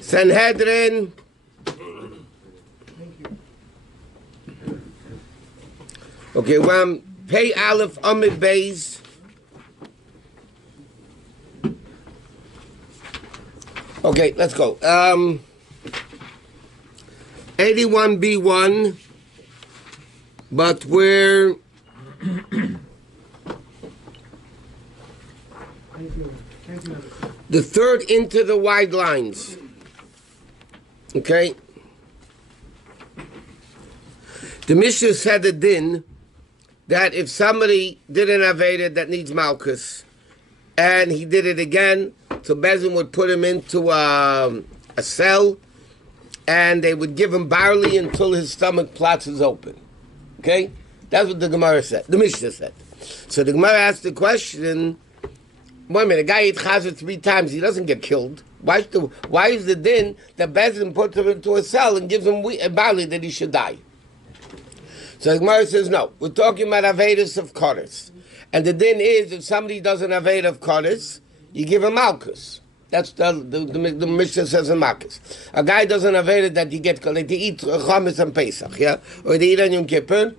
Sanhedrin. Okay, well, Pei Aleph Amid Beis. Okay, let's go. 81B1, but we're the third into the wide lines. Okay? The Mishnah said a din that if somebody did an Aveda that needs Malchus, and he did it again, so Bezin would put him into a cell, and they would give him barley until his stomach plots is open. Okay? That's what the Gemara said. The Mishnah said. So the Gemara asked the question, wait a minute, a guy ate chazer 3 times, he doesn't get killed. Why is the din that Bezin puts him into a cell and gives him barley that he should die? So the Gemara says, no, we're talking about Avedas of Kodesh. And the din is, if somebody does an Aveda of Kodesh, you give him Malchus. That's the Mishnah says in Malchus. A guy does an Aveda that you get, like they eat Chametz and Pesach, yeah? Or they eat on Yom Kippur,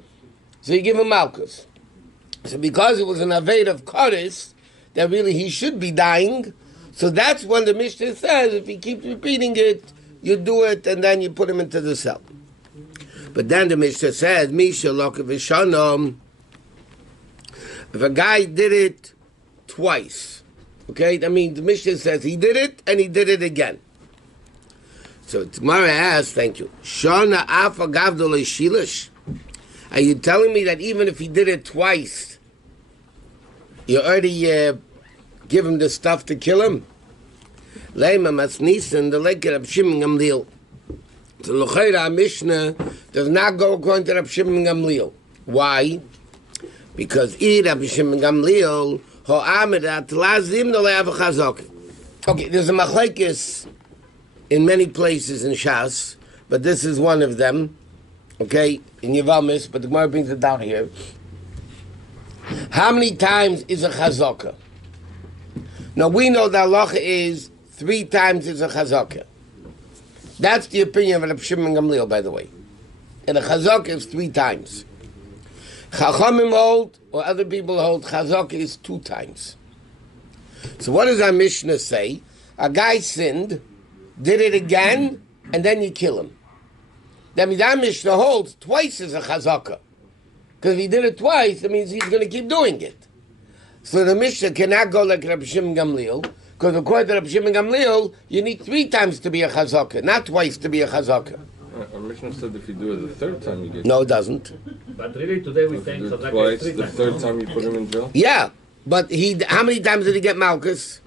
so you give him Malchus. So because it was an Aveda of Kodesh, that really he should be dying, so that's when the Mishnah says, if he keeps repeating it, you do it, and then you put him into the cell. But then the Mishnah says, Misha Lokavishanom, if a guy did it twice, okay, I mean, the Mishnah says he did it, and he did it again. So Gemara asks, thank you, Shana Afa Gavdole Shilish, are you telling me that even if he did it twice, you already give him the stuff to kill him? Leima Masnisan, the Lake of Shimon Gamliel. So L'chaira Mishnah does not go according to Rabbi Shimon Gamliel. Why? Because Rabbi Shimon Gamliel ho'amidat lazim nole'av chazok. Okay, there's a machlekes in many places in Shas, but this is one of them. Okay, in Yevamis, but the Gemara brings it down here. How many times is a chazaka? Now we know that halacha is 3 times is a chazaka. That's the opinion of Rabbi Shimon Gamliel, by the way. And a chazaka is 3 times. Chachamim hold, or other people hold, chazaka is 2 times. So what does our Mishnah say? A guy sinned, did it again, and then you kill him. That means our Mishnah holds twice is a chazaka. Because if he did it twice, that means he's going to keep doing it. So the Mishnah cannot go like Rabbi Shimon Gamliel, because according to Rabbi Shimon Gamliel, you need 3 times to be a chazaka, not twice to be a chazaka. Our Mishnah said if you do it the 3rd time, you get... No, it doesn't. But really today we're saying chazaka twice, is 3 the times. 3rd time you put him in jail? Yeah, but how many times did he get Malchus?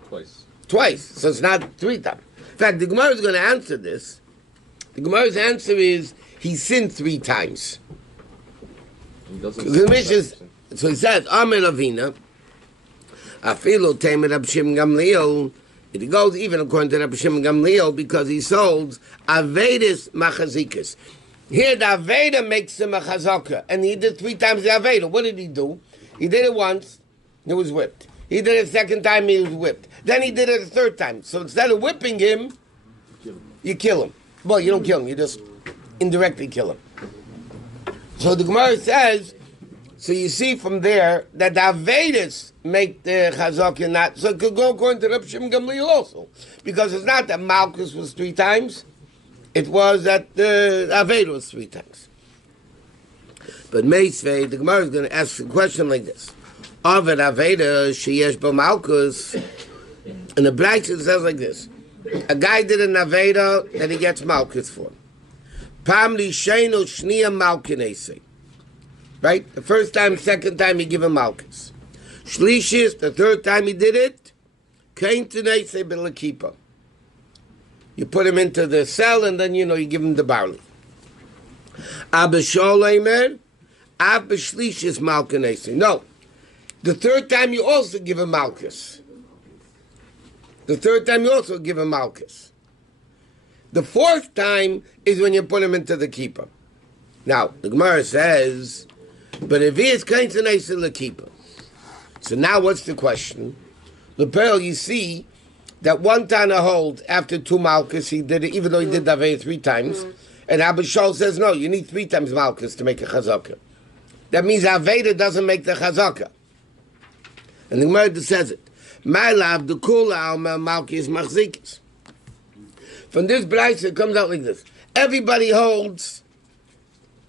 Twice. So it's not 3 times. In fact, the Gemara is going to answer this. The Gemara's answer is, he sinned 3 times. He doesn't The Mishnah, so he says, Amir Lavina, Afilu Temer Rabbi Shimon Gamliel. It goes even according to Rabbi Shimon Gamliel because he sold Avedis Machazikas. Here the Aveda makes him a chazaka, and he did 3 times the Aveda. What did he do? He did it once, he was whipped. He did it a 2nd time, he was whipped. Then he did it a 3rd time. So instead of whipping him, you kill him. Well, you don't kill him, you just indirectly kill him. So the Gemara says, so you see from there that the Avedas make the chazaka not, so it could go according to Rabbi Shimon Gamliel also. Because it's not that Malchus was 3 times, it was that the Aveda was 3 times. But Meisvei, the Gemara is going to ask a question like this. Avid Aveda, sheyesh bo Malchus, and the Brayta says like this. A guy did an Aveda that he gets Malchus for. Pam lishenu shniya malkinesi. Right? The 1st time, 2nd time, he give him Malchus. Shlishis, the 3rd time he did it, kain tenese b'lekipa. You put him into the cell, and then, you give him the barley. Abba sholeimer, abba shlishis malkinesi. No. The 3rd time, you also give him Malchus. The 3rd time, you also give him Malchus. The 4th time is when you put him into the keeper. Now, the Gemara says, but if he is kind to nice in the keeper. So now what's the question? The pearl, you see that one Tana holds after 2 Malkus, he did it, even though he did the Aveda 3 times. And Abba Shaul says, no, you need 3 times Malkus to make a Chazaka. That means Aveda doesn't make the Chazaka. And the Gemara says it. My love, the Kula Malkis Machzikis. From this Braisa, it comes out like this. Everybody holds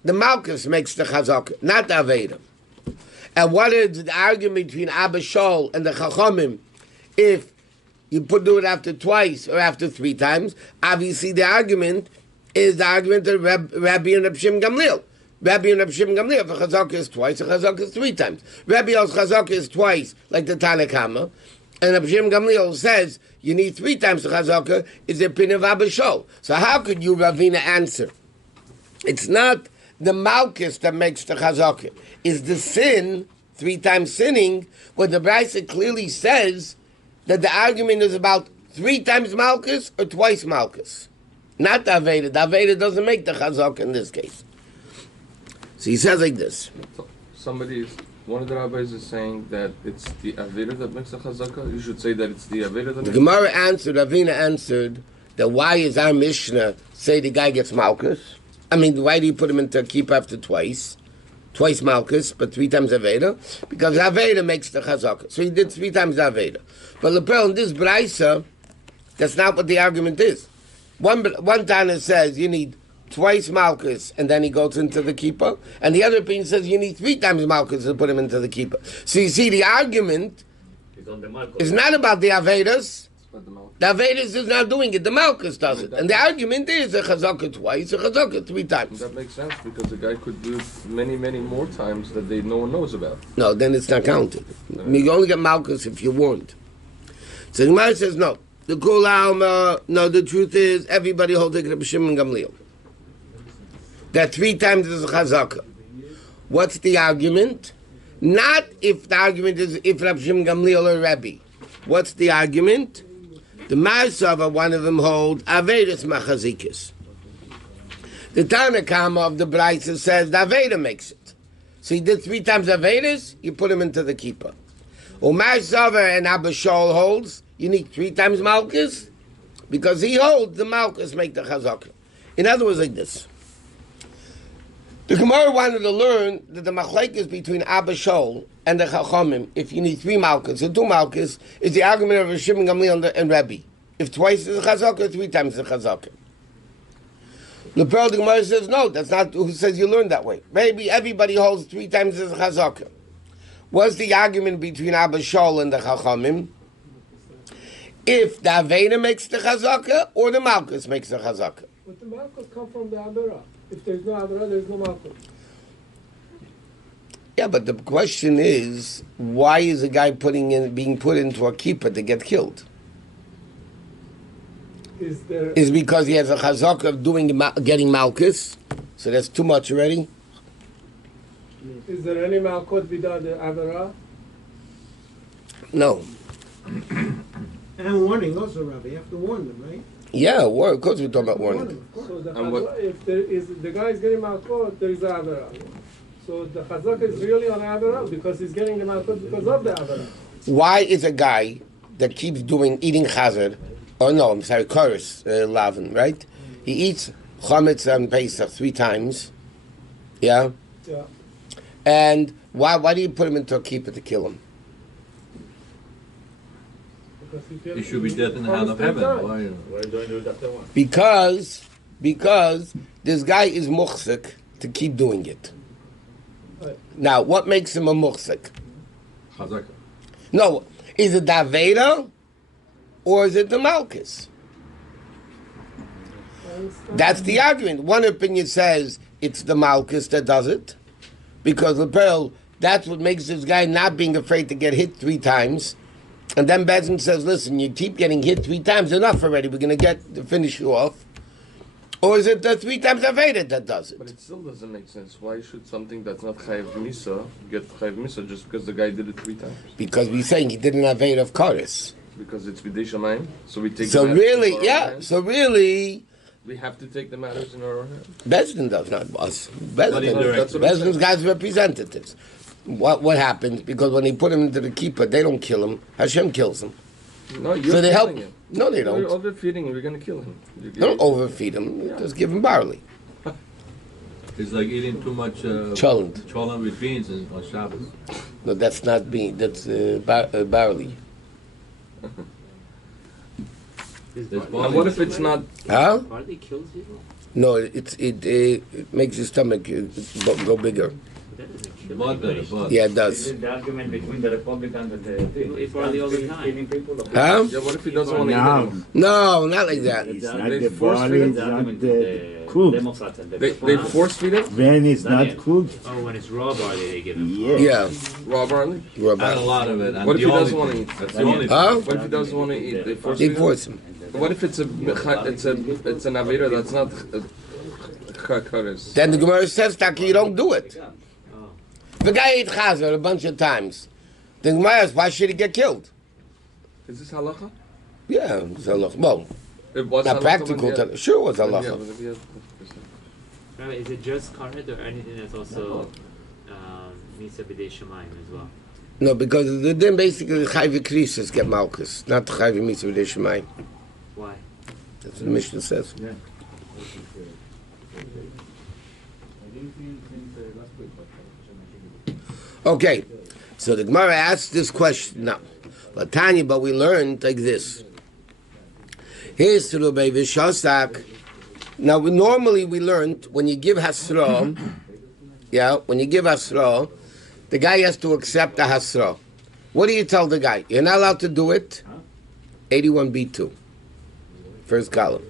the Malkus makes the Chazaka, not the Aveda. And what is the argument between Abba Shaul and the Chachamim? If you do it after twice or after 3 times, obviously the argument is the argument of Rabbi and Rabbi Shimon Gamliel. Rabbi and Rabbi Shimon Gamliel, if a Chazaka is twice, a Chazaka is 3 times. Rabbi El's Chazaka is twice, like the Tanna Kama, and Rabbi Shimon Gamliel says you need 3 times the Chazaka, is the opinion of Abba Shaul. So how could you, Ravina, answer? It's not the Malkus that makes the Chazaka. It's the sin, 3 times sinning, where the Braisa clearly says that the argument is about 3 times Malkus or twice Malkus. Not the Aveda. The Aveda doesn't make the Chazaka in this case. So he says like this. One of the rabbis is saying that it's the Aveda that makes the Chazaka. You should say that it's the Aveda that makes the Gemara answered, Ravina answered, that why is our Mishnah say the guy gets Malkus? I mean, why do you put him into a keep after twice? Twice Malkus, but 3 times Aveda? Because Aveda makes the Chazaka. So he did 3 times Aveda. But Lepel, in this Braisa, that's not what the argument is. One Tana says you need twice Malkus, and then he goes into the keeper. And the other opinion says you need 3 times Malkus to put him into the keeper. So you see, the argument is not about the Avedas. The Avedas is not doing it. The Malkus does it. And the argument is a Chazaka twice, a Chazaka 3 times. That makes sense, because the guy could do it many, many more times that no one knows about. No, then it's not counted. You only get Malkus if you warned. So the Gemara says no. The Kula Alma, no, the truth is everybody holds like Rabbi Shimon Gamliel. That 3 times is a Chazaka. What's the argument? Not if the argument is if Rabbi Shimon Gamliel or Rabbi. What's the argument? The Marsava, one of them hold Avedas Machazikis. The Tana Kama of the Braisa says the Aveda makes it. So he did 3 times Avedas, you put him into the keeper. Or Marsava and Abba Shaul holds you need 3 times Malkus, because he holds the Malkus make the Chazaka. In other words, like this. The Gemara wanted to learn that the machlekes between Abba Shaul and the Chachamim, if you need 3 Malkus or 2 Malkus, is the argument of Shimon Gamliel and Rabbi. If twice is the Chazaka, 3 times the Chazaka. The Pearl, the Gemara says, no, that's not who says you learn that way. Maybe everybody holds 3 times the Chazaka. What's the argument between Abba Shaul and the Chachamim? If the Aveda makes the Chazaka or the Malkus makes the Chazaka. But the Malkus come from the Avera. If there's no Avera, there's no Malkus. Yeah, but the question is, why is a guy being put into a keeper to get killed? Is because he has a Chazaka of getting Malkus, so that's too much already? Is there any Malkut without the Avera? No. And warning also, Rabbi. You have to warn them, right? Yeah, of course we're talking about warning. So if the guy is getting Malkut, there is an Avera. So the Chazaka is really on Avera because he's getting the Malkut because of the Avera. Why is a guy that keeps eating Chazar, Koros, Lavin, right? He eats Chametz and Pesach 3 times, yeah? Yeah. And why do you put him into a keeper to kill him? He should be dead in the hand of heaven. Why don't you do that one? Because this guy is muhsik to keep doing it. Right. Now, what makes him a muhsik? Chazaka. No, is it the Aveda or is it the Malkus? That's the argument. One opinion says it's the Malkus that does it, because Lepel, that's what makes this guy not being afraid to get hit 3 times. And then Bezin says, listen, you keep getting hit 3 times, enough already, we're going to finish you off. Or is it the 3 times Aveda that does it? But it still doesn't make sense. Why should something that's not Chayav Misa get Chayav Misa just because the guy did it 3 times? Because we're saying he did an Aveda of Koros. Because it's B'dei Shamayim, so we take So the matters really, into our yeah, hands. so really, We have to take the matters in our hands. Bezdin does not us. That's what I'm Bezdin's guys representatives. What happens? Because when they put him into the keeper, they don't kill him. Hashem kills him. No, you're So they help. killing him. No, they You're don't. overfeeding him. You're gonna kill him. Don't overfeed him. Just give him barley. It's like eating too much Cholent. cholent with beans on Shabbos. No, that's not bean. That's barley. There's And barley. what if it's not? Huh? Barley kills people? No, it makes your stomach go bigger. That doesn't kill Blood better, anybody. blood. Yeah, it This does. is the argument between the Republicans and the People eat barley all the time. killing people. Huh? Yeah, what if he doesn't want to eat No, anymore? No, not like that. It's not They the force barley, feed it's the not argument the with the cooked. Democrats and the They force feed him When it's not Daniel. cooked, Oh, when it's raw barley, they give him. yeah. Yeah, raw barley. rub Not a out. lot of it. and What if the he doesn't only wanna thing. eat? That's the only Huh? thing. What if he doesn't want to eat? They force They feed him. force him. What if it's an avera that's not chakaris? Then the Gemara says, "Taki, you don't do it." Oh. The guy ate chazer a bunch of times. The Gemara asks, "Why should he get killed?" Is this halacha? Yeah, it's halacha. Well, It was not halacha practical. when he had- Sure, it was when he halacha. had- when he had- Rabbi, is it just karet or anything that's also misa b'dei shemayim as well? No, because then basically the chayv krisis get malchus, not the chayv mitzvah d'shemai. Why? That's what the Mishnah says. Okay, so the Gemara asks this question now. But Tanya, but we learned like this. Here's to the baby Shosak. Now, normally we learned when you give hasra, when you give hasra, the guy has to accept the hasra. What do you tell the guy? You're not allowed to do it. 81b2, first column.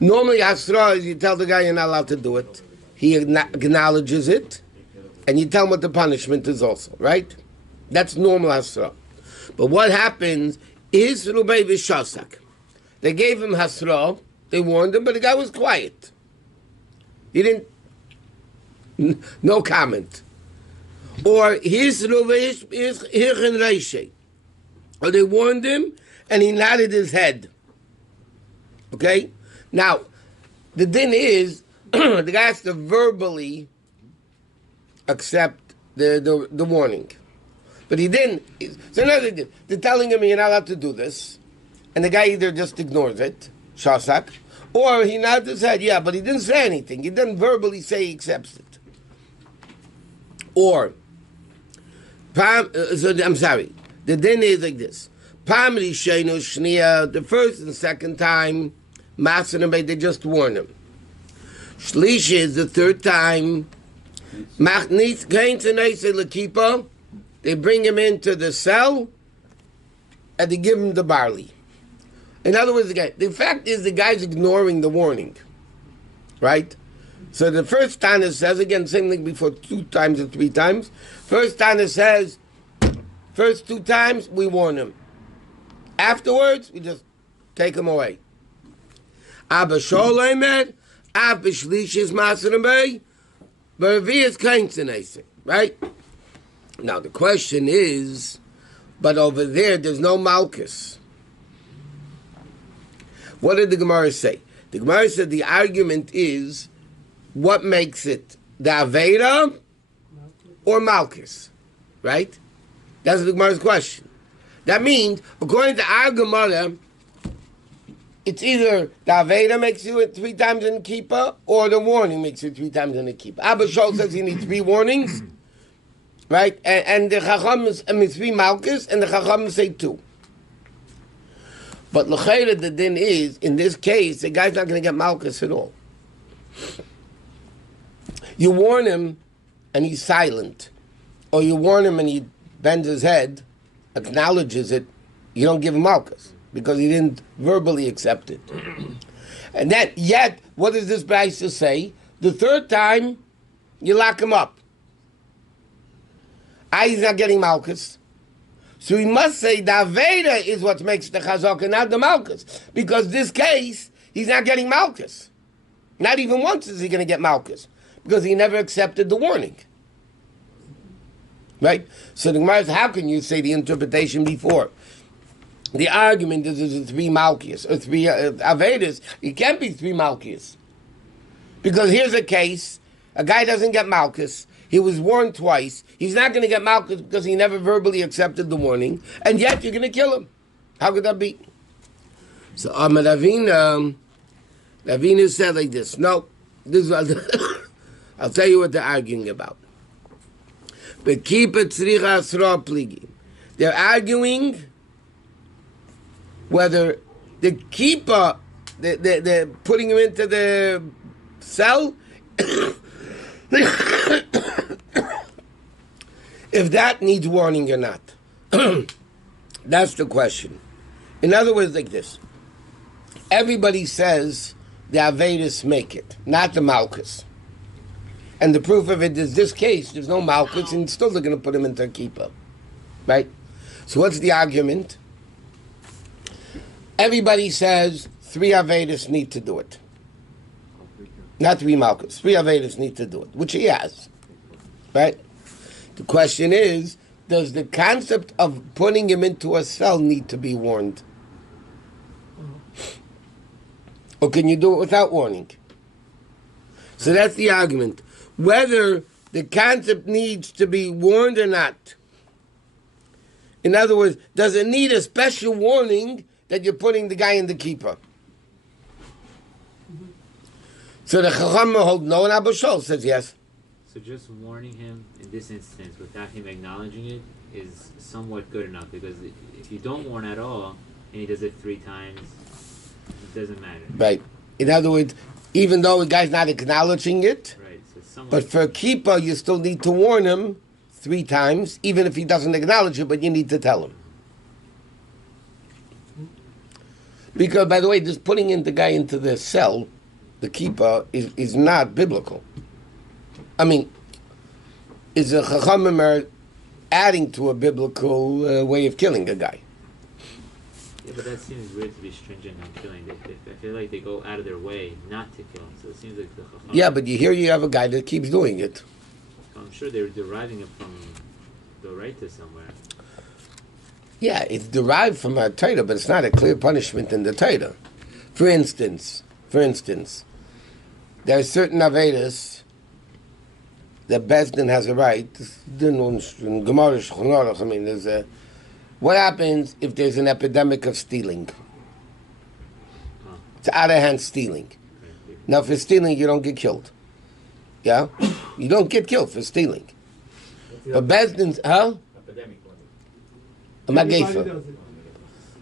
Normally hasra is you tell the guy you're not allowed to do it. He acknowledges it, and you tell him what the punishment is also, right? That's normal hasra. But what happens is Rubei Vishasak. They gave him hasra, they warned him, but the guy was quiet. He didn't, no comment. Or his Rubei is Hirchen Reishe. Or they warned him, and he nodded his head. Okay? Now, the din is, the guy has to verbally accept the warning. But he didn't. So another thing, they're telling him you're not allowed to do this, and the guy either just ignores it, shasak, or he nods his head, yeah, but he didn't say anything. He didn't verbally say he accepts it. Or, I'm sorry, the din is like this. Pam rishenu shniya, the first and second time, masanabay, they just warn him. Shlish is the third time. Machnith kain tenaise lekipa. They bring him into the cell, and they give him the barley. In other words, the fact is the guy's ignoring the warning, right? So the first Tana says, again, same thing before 2 times or 3 times. First Tana says, first 2 times, we warn him. Afterwards, we just take him away. Abba Sholemer, Abba Shlishis Masanabay, Baravias Kaintanese, right? Now the question is, but over there, there's no Malchus. What did the Gemara say? The Gemara said the argument is, what makes it the Aveda or Malchus, right? That's the Gemara's question. That means, according to our Gemara, it's either the Aveda makes you it 3 times in the Kippah, or the warning makes you 3 times in the Kippah. Abba Shol says you need 3 warnings, right? And the Chacham is 3 Malchus, and the Chacham say 2. But l'chayra the din is, in this case, the guy's not going to get Malchus at all. You warn him, and he's silent. Or you warn him, and he bends his head, acknowledges it, you don't give him Malchus, because he didn't verbally accept it. And then, yet, what does this Brisa say? The 3rd time, you lock him up. He's not getting Malchus. So we must say the Aveda is what makes the Chazaka, not the Malchus. Because this case, he's not getting Malchus. Not even once is he going to get Malchus. Because he never accepted the warning. Right? So the Gemara says, how can you say the interpretation before? The argument is there's 3 Malchus, or 3 Avedas. It can't be 3 Malchus. Because here's a case, a guy doesn't get Malchus. He was warned twice. He's not going to get Malchus because he never verbally accepted the warning. And yet you're going to kill him. How could that be? So Ravina said like this. No, this is what I'll tell you what they're arguing about. But keep it tzricha asra pligi. They're arguing whether the keeper, they're putting him into the cell, if that needs warning or not. That's the question. In other words, like this. Everybody says the Avedis make it, not the Malchus. And the proof of it is this case, there's no Malchus, and still they're going to put him into a keeper. Right? So what's the argument? Everybody says 3 Avedis need to do it. Not 3 Malchus. 3 Avedis need to do it, which he has. Right? The question is, does the concept of putting him into a cell need to be warned? Or can you do it without warning? So that's the argument. Whether the concept needs to be warned or not. In other words, does it need a special warning that you're putting the guy in the keeper? So the Chacham hold no, and Abba Shol says yes. So just warning him in this instance without him acknowledging it is somewhat good enough, because if you don't warn at all and he does it 3 times, it doesn't matter. Right. In other words, even though the guy's not acknowledging it, Right. So somewhat, but for a keeper, you still need to warn him 3 times, even if he doesn't acknowledge it, but you need to tell him. Because, by the way, just putting in the guy into the cell, the keeper, is not biblical. I mean, is a Chachamim are adding to a biblical way of killing a guy. yeah, but that seems weird to be stringent on killing. I feel like they go out of their way not to kill him. So it seems like the Chacham. Yeah, but you have a guy that keeps doing it. So I'm sure they're deriving it from the right to somewhere. Yeah, it's derived from a Torah, but it's not a clear punishment in the Torah. For instance, there are certain Avedas that Bezdin has a right. In Gemara Sanhedrin, I mean, there's a. What happens if there's an epidemic of stealing? It's out of hand stealing. Now, for stealing, you don't get killed. Yeah, you don't get killed for stealing. But Bezdin's, Epidemic one. Everybody Magaifa. does it.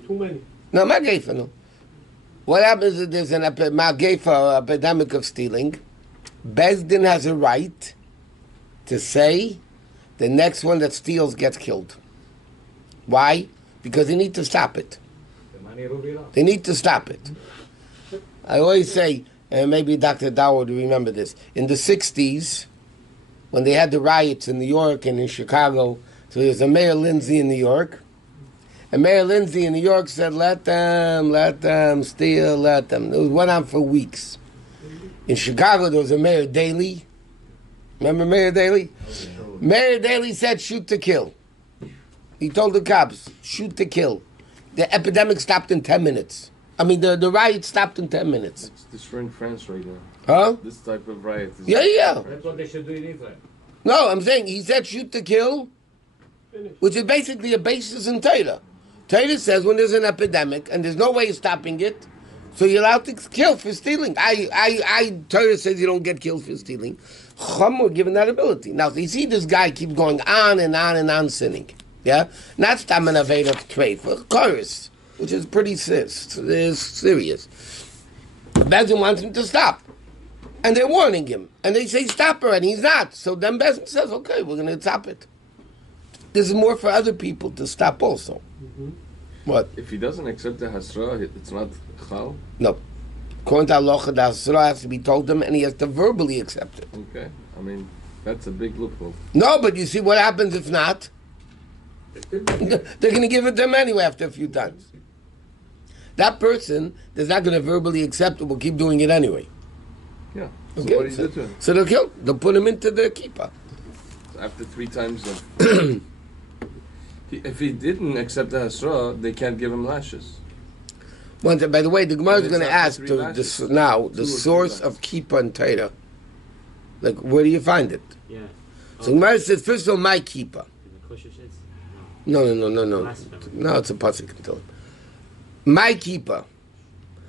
Too many. No, Magaifa, no. What happens if there's an Magaifa epidemic of stealing? Bezdin has a right to say the next one that steals gets killed. Why? Because they need to stop it. The money Rubira. They need to stop it. I always say, and maybe Dr. Dow would remember this, in the 60s, when they had the riots in New York and in Chicago, so there's a Mayor Lindsay in New York, and Mayor Lindsay in New York said, let them steal, let them. It went on for weeks. In Chicago, there was a Mayor Daley. Remember Mayor Daley? Mayor Daley said, shoot to kill. He told the cops, shoot to kill. The epidemic stopped in 10 minutes. I mean, the riot stopped in 10 minutes. It's destroying France right now. Huh? This type of riot is Yeah. That's what they should do in Israel. No, I'm saying he said shoot to kill, which is basically a basis in Torah. Torah says when there's an epidemic and there's no way of stopping it, so you're allowed to kill for stealing. Torah says you don't get killed for stealing. Chum were given that ability. Now, you see this guy keeps going on and on and on sinning. Yeah? Not Staman Aved of trade, for chorus, which is pretty serious. Bezin wants him to stop. And they're warning him. And they say, stop her, and he's not. So then Bezin says, okay, we're going to stop it. This is more for other people to stop also. Mm-hmm. What? If he doesn't accept the Hasra, it's not Chal? No. According to Allah, the Hasra has to be told him, and he has to verbally accept it. Okay. I mean, that's a big loophole. No, but you see what happens if not? They're going to give it to him anyway after a few times. That person that's not going to verbally accept it will keep doing it anyway. Yeah. So Okay, what do you do to him? So they'll kill. They'll put him into the keeper. So after 3 times of... if he didn't accept the Hasra, they can't give him lashes. By the way, the Gemara is It's going to after ask 3 lashes. now 2 the or 3 source lashes. of keeper and Torah. Like, where do you find it? Yeah. So Gemara says, first of all, my keeper. In the kosher shits? No. Blasphemy. No, it's a pasuk. Until My keeper.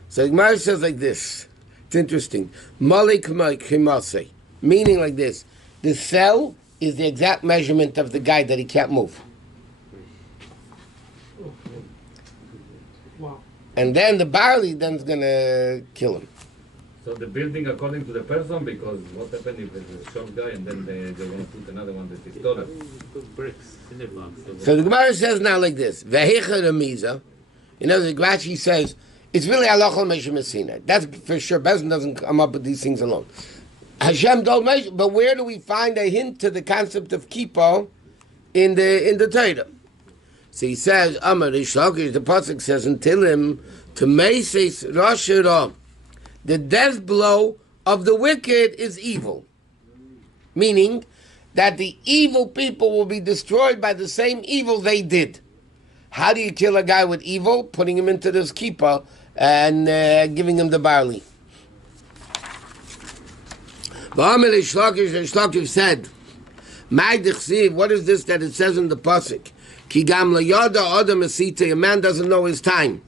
So the Gemara says like this. It's interesting. Malik Kimase. Meaning like this. The cell is the exact measurement of the guy that he can't move. Wow. And then the barley then's gonna kill him. So the building according to the person, because what happened if there's a short guy and then they're going to put another one that is taller? Put bricks, cinder blocks. So the Gemara says now like this. Vehecha remiza. You know, the Rashi says, it's really halacha measure Messina. That's for sure. Bezin doesn't come up with these things alone. Hashem don't measure, but where do we find a hint to the concept of kippah in the Torah? So he says, Amar Rishlakish, the pasuk says in Tilim, to Meses Rashira, the death blow of the wicked is evil. Meaning that the evil people will be destroyed by the same evil they did. How do you kill a guy with evil? Putting him into this kippah and giving him the barley. Rishlakish said, what is this that it says in the pasuk? Ki gam layada adam asita, a man doesn't know his time.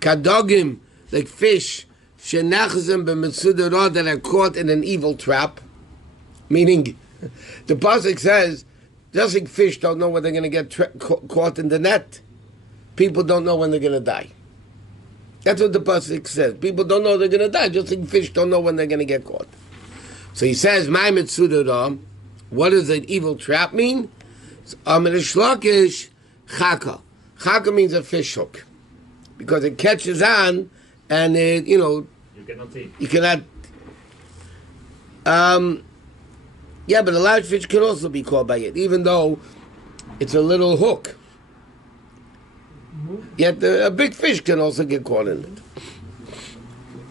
Kadogim, like fish, shenachzim b'mitzudara, that are caught in an evil trap. Meaning, the pasuk says, just like fish don't know when they're going to get caught in the net, people don't know when they're going to die. That's what the pasuk says. People don't know they're going to die, just like fish don't know when they're going to get caught. So he says, "My mitzudara." What does an evil trap mean? Amar Shlakish chaka. Chaka means a fish hook, because it catches on, and You cannot see. you cannot. Yeah, but a large fish can also be caught by it, even though it's a little hook. Yet a big fish can also get caught in it.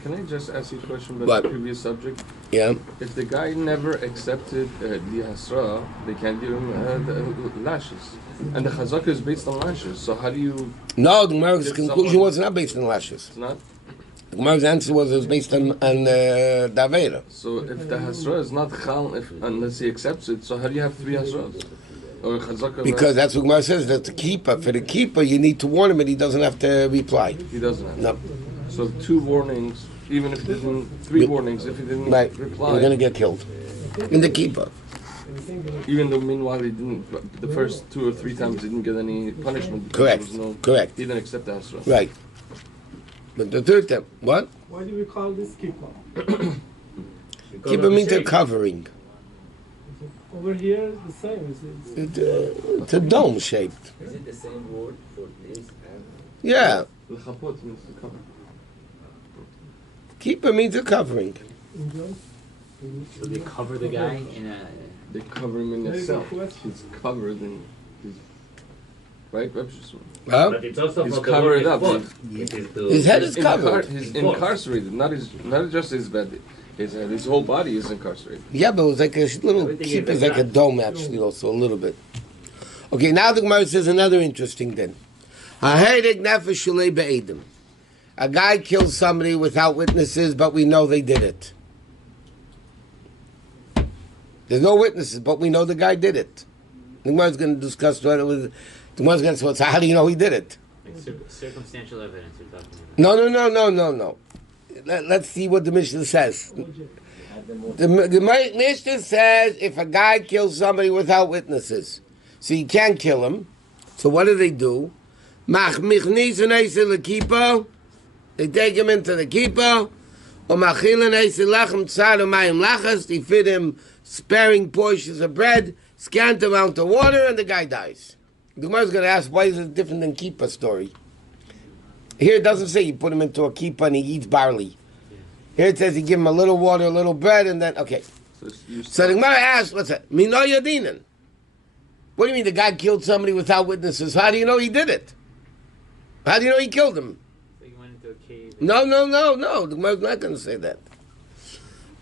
Can I just ask you a question about What? the previous subject? Yeah. If the guy never accepted the hasra, they can't give him the lashes. And the chazaka is based on lashes. So how do you... No, the Gemara's Did conclusion someone- was not based on lashes. It's not? The Gemara's answer was it was based on Davera. So if the hasra is not chal, unless he accepts it, so how do you have 3 hasras? Or chazaka... Because that's what Gemara says, that the keeper, for the keeper, you need to warn him and he doesn't have to reply. He doesn't have. No. So 2 warnings, even if he didn't... 3 warnings, if he didn't Right. reply... You're going to get killed. In the keeper. Even though meanwhile he didn't... The first 2 or 3 times he didn't get any punishment. Because Correct. there was no, Correct. He didn't accept the hasra. Right. But the third time, what? Why do we call this kippah? Keeper means a covering. Over here, the same. It's a dome shaped. Is it the same word for this and Yeah. L'chapot means to cover. Keeper means a covering. So they cover the guy in a... They cover him in Very good itself. question. He's covered in... Right, Rabbi Shusterman? Huh? But it's also He's for the covered word up. spot. It is to- His head is covered. He's incarcerated, not just his bed. His whole body is incarcerated. Yeah, but it was like a little Everything is keeper, like a exact. dome actually, also a little bit. Okay, now the Gemara says another interesting thing. A guy kills somebody without witnesses, but we know they did it. There's no witnesses, but we know the guy did it. The Gemara's going to discuss what it was. The Gemara's going to say, so how do you know he did it? Like circumstantial evidence we're talking about. No. Let's see what the Mishnah says. The Mishnah says if a guy kills somebody without witnesses, so you can't kill him. So what do? They take him into the kippah. They feed him sparing portions of bread, scant amount of water, and the guy dies. The Gemara is going to ask, why is it different than kippah story? Here it doesn't say you put him into a kippah and he eats barley. Here it says you give him a little water, a little bread, and then, okay. So the Gemara asks, what's that? Mino Yadinan. What do you mean the guy killed somebody without witnesses? How do you know he did it? How do you know he killed him? So you went into a cave. No. The Gemara is not going to say that.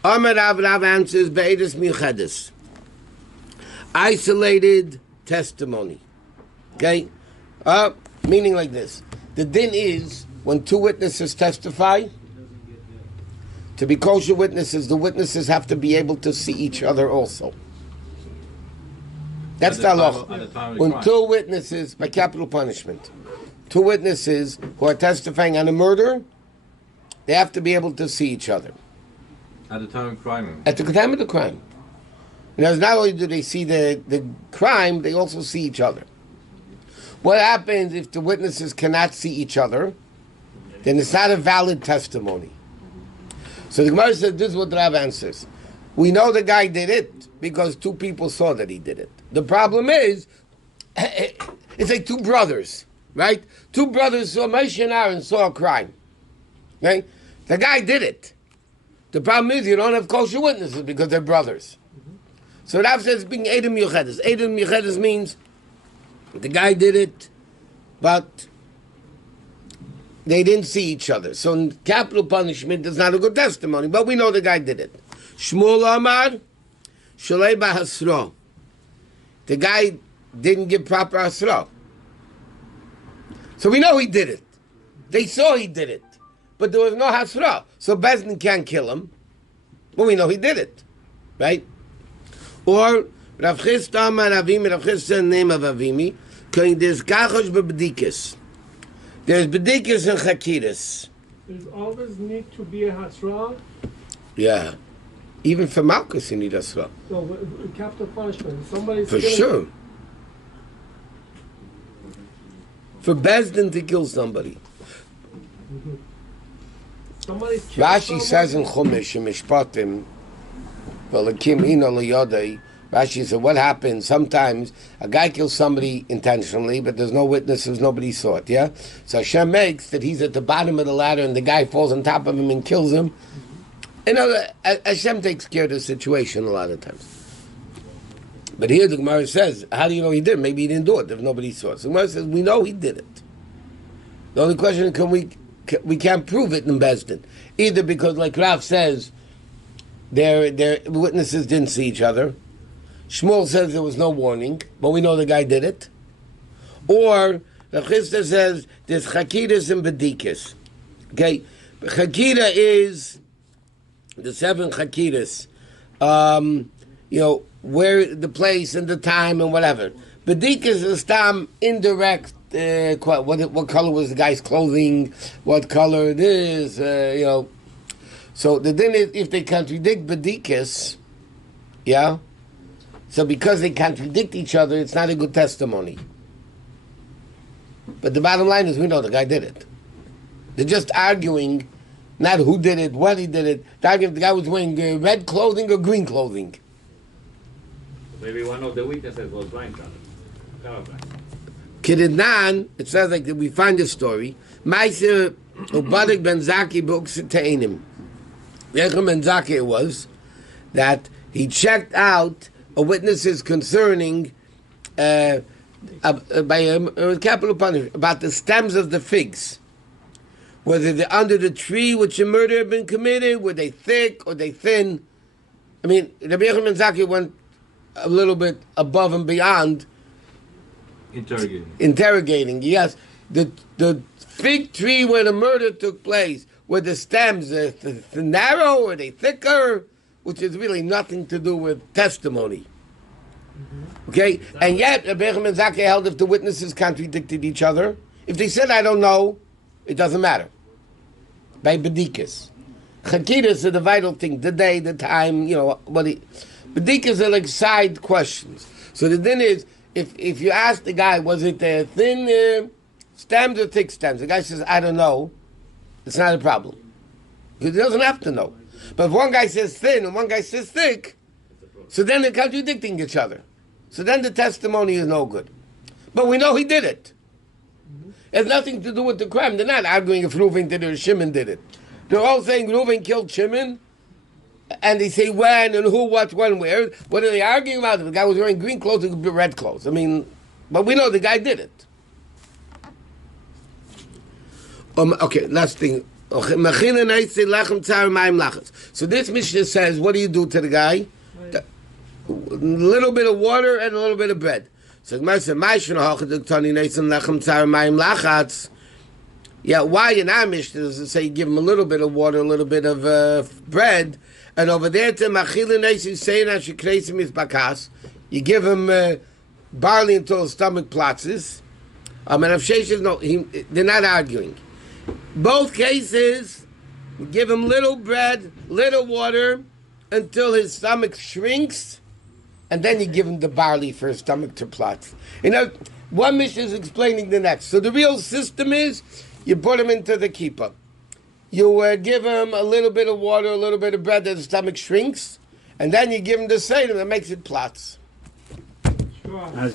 Amar Rav answers, Be'edus Miuchadis. Isolated testimony. Okay? Meaning like this. The din is, when 2 witnesses testify, to be kosher witnesses, the witnesses have to be able to see each other also. That's the At the halacha. time of the When crime. 2 witnesses, by capital punishment, two witnesses who are testifying on a murder, they have to be able to see each other. At the time of crime. At the time of the crime. Now, not only do they see the crime, they also see each other. What happens if the witnesses cannot see each other? Then it's not a valid testimony. So the Gemara says, this is what the Rav answers. We know the guy did it because two people saw that he did it. The problem is, it's like two brothers, right? Two brothers saw Moshe and Aaron saw a crime. Right? The guy did it. The problem is you don't have kosher witnesses because they're brothers. So Rav says being Edom Yuchedes. Edom Yuchedes means the guy did it, but they didn't see each other. So in capital punishment, there's not a good testimony, but we know the guy did it. Shmuel Amar, Sholei Bahasro. The guy didn't give proper Hasra. So we know he did it. They saw he did it. But there was no Hasra. So Bezdin can't kill him. But we know he did it. Right? Or Rav Chisda Amar Avimi, Rav Chisda the name of Avimi, there's Gachosh B'B'dikis. There's B'dikis and Chakiris. There's always need to be a Hasra. Yeah. Even for Malchus you need Hasra. No, capital punishment. Somebody's For sure. For Bezdin to kill somebody. Rashi says in Chumash, in Mishpatim, V'lakim ino l'yodei, Rashi said, what happens? Sometimes a guy kills somebody intentionally, but there's no witnesses, nobody saw it, yeah? So Hashem makes that he's at the bottom of the ladder and the guy falls on top of him and kills him. You know, Hashem takes care of the situation a lot of times. But here the Gemara says, how do you know he did it? Maybe he didn't do it if nobody saw it. So the Gemara says, we know he did it. The only question is, we can't prove it in Bezdin. Either because, like Rav says, their witnesses didn't see each other. Shmuel says there was no warning, but we know the guy did it. Or Rav Chisda says there's Chakiris and B'dikis. Okay? Chakira is the 7 Chakiris. Where the place and the time and whatever. B'dikis is tam indirect. What color was the guy's clothing? What color it is? So the thing is, if they contradict B'dikis, yeah. So because they contradict each other, it's not a good testimony. But the bottom line is, we know the guy did it. They're just arguing, not who did it, what he did it. They're arguing if the guy was wearing red clothing or green clothing. Maybe one of the witnesses was blind. Kididnan, it says like that we find the story. Meiser Ubadik ben Zaki books Teinim. Yechim ben Zaki it was that he checked out witnesses concerning by capital punishment about the stems of the figs, whether they're under the tree which a murder had been committed, were they thick or they thin. I mean, Rabbi Yechim ben Zaki went a little bit above and beyond. Interrogating, yes. The fig tree where the murder took place, were the stems narrow, or they thicker, which is really nothing to do with testimony. Okay? And yet, Rabbi Yechim ben Zakkai held if the witnesses contradicted each other, if they said, I don't know, it doesn't matter. By B'dikas. Chakiras are the vital thing, the day, the time, B'dikas are like side questions. So the thing is, if you ask the guy, was it thin stems or thick stems? The guy says, I don't know. It's not a problem. Because he doesn't have to know. But if one guy says thin and one guy says thick, so then they're contradicting each other. So then the testimony is no good. But we know he did it. It has nothing to do with the crime. They're not arguing if Reuven did it or Shimon did it. They're all saying Reuven killed Shimon, and they say when and who, what, when, where. What are they arguing about? If the guy was wearing green clothes or red clothes. I mean, but we know the guy did it. Okay, last thing. So this Mishnah says, what do you do to the guy? A little bit of water and a little bit of bread. So Gemara says, yeah, why in our Mishnah does it say give him a little bit of water, a little bit of bread, and over there to you give him barley until his stomach platzes. And Rav Sheshes, no, they're not arguing. Both cases, give him little bread, little water, until his stomach shrinks, and then you give him the barley for his stomach to plot. You know, one mission is explaining the next. So the real system is, you put him into the kippah. You give him a little bit of water, a little bit of bread, that his stomach shrinks, and then you give him the seder that makes it plots. Sure.